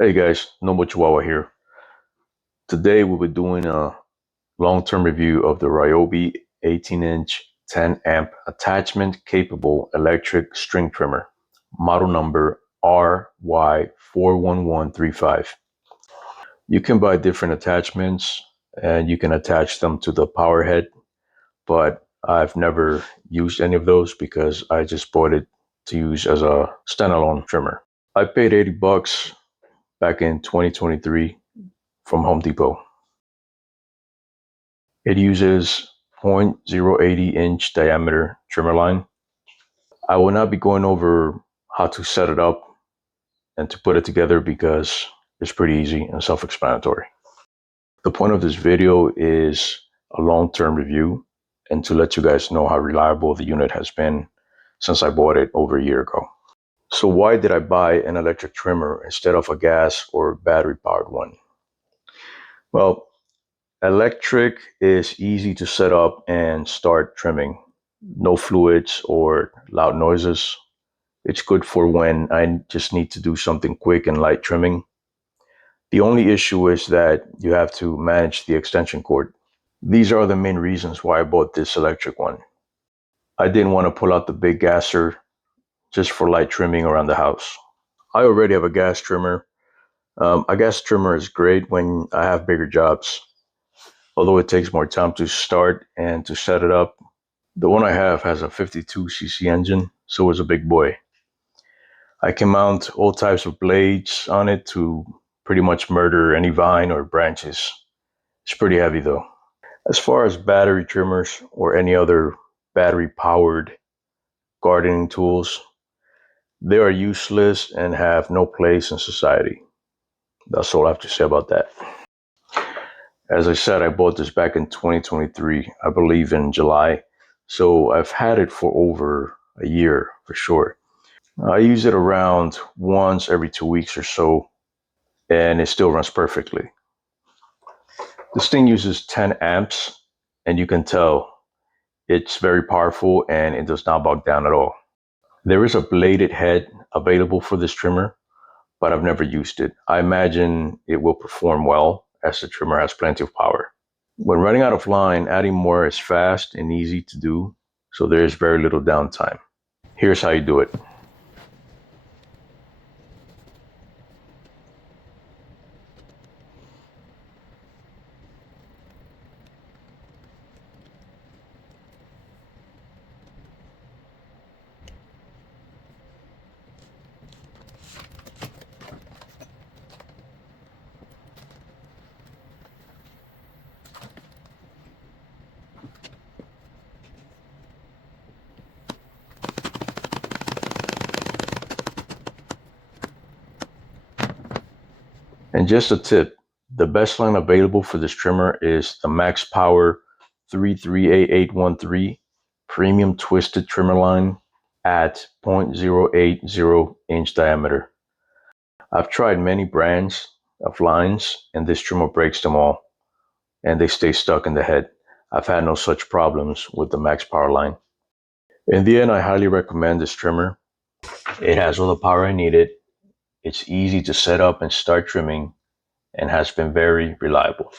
Hey guys, Noble Chihuahua here. Today we'll be doing a long-term review of the RYOBI 18-inch 10 amp attachment capable electric string trimmer, model number RY41135. You can buy different attachments and you can attach them to the power head, but I've never used any of those because I just bought it to use as a standalone trimmer. I paid $80 back in 2023 from Home Depot. It uses 0.080-inch diameter trimmer line. I will not be going over how to set it up and to put it together because it's pretty easy and self-explanatory. The point of this video is a long-term review and to let you guys know how reliable the unit has been since I bought it over a year ago. So why did I buy an electric trimmer instead of a gas or battery powered one? Well, electric is easy to set up and start trimming. No fluids or loud noises. It's good for when I just need to do something quick and light trimming. The only issue is that you have to manage the extension cord. These are the main reasons why I bought this electric one. I didn't want to pull out the big gasser just for light trimming around the house. I already have a gas trimmer. A gas trimmer is great when I have bigger jobs, although it takes more time to start and to set it up. The one I have has a 52cc engine, so it's a big boy. I can mount all types of blades on it to pretty much murder any vine or branches. It's pretty heavy though. As far as battery trimmers or any other battery powered gardening tools, they are useless and have no place in society. That's all I have to say about that. As I said, I bought this back in 2023, I believe in July. So I've had it for over a year for sure. I use it around once every 2 weeks or so, and it still runs perfectly. This thing uses 10 amps, and you can tell it's very powerful and it does not bog down at all. There is a bladed head available for this trimmer, but I've never used it. I imagine it will perform well as the trimmer has plenty of power. When running out of line, adding more is fast and easy to do, so there is very little downtime. Here's how you do it. And just a tip, the best line available for this trimmer is the Max Power 338813 Premium Twisted Trimmer line at 0.080-inch diameter. I've tried many brands of lines and this trimmer breaks them all and they stay stuck in the head. I've had no such problems with the Max Power line. In the end, I highly recommend this trimmer. It has all the power I needed. It's easy to set up and start trimming and has been very reliable.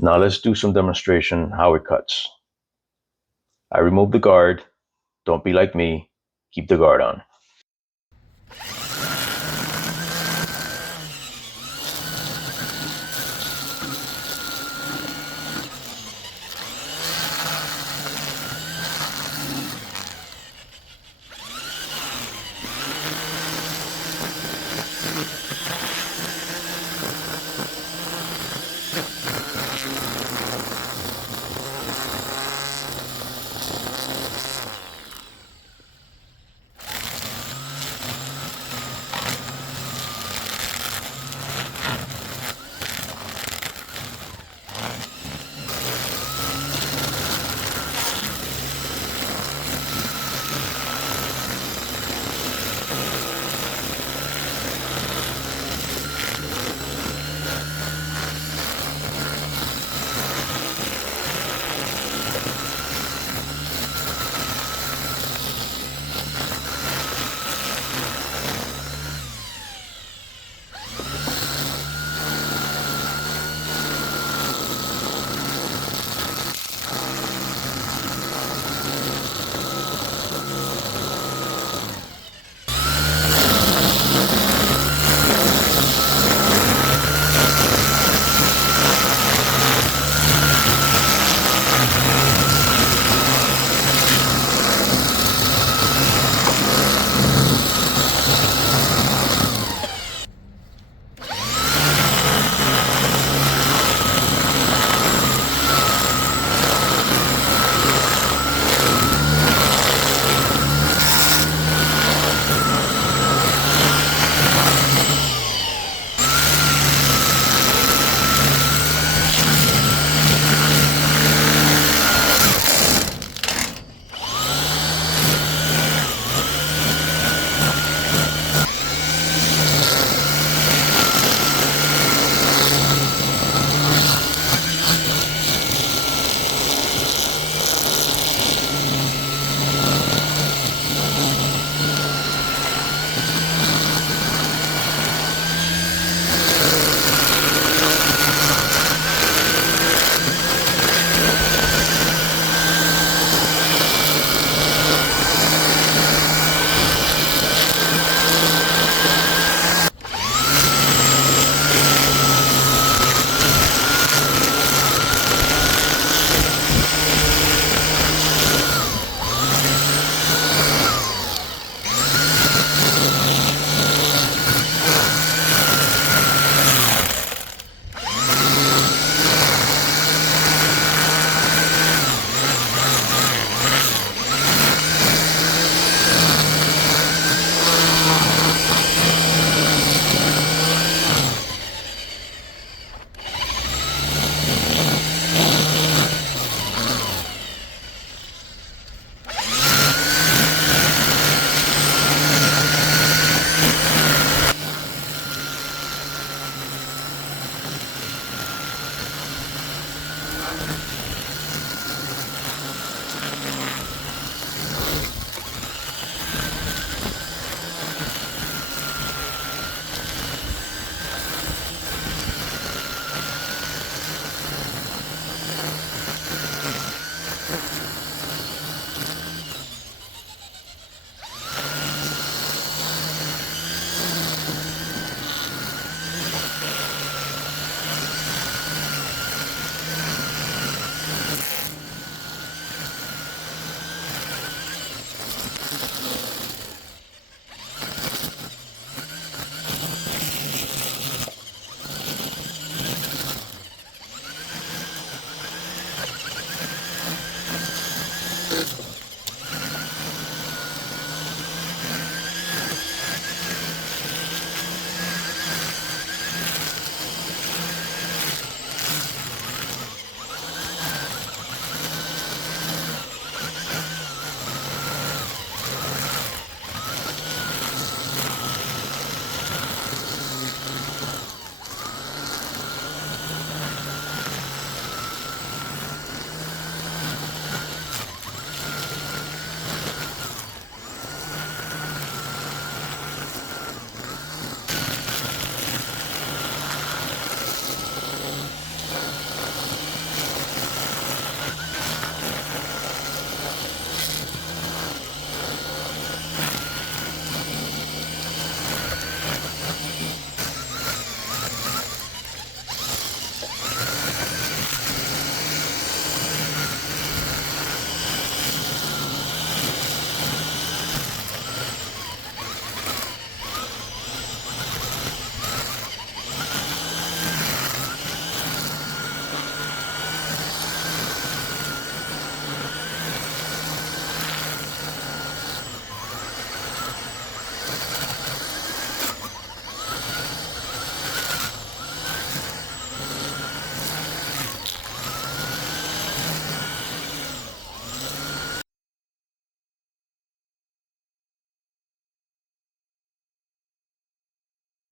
Now let's do some demonstration how it cuts. I remove the guard. Don't be like me. Keep the guard on.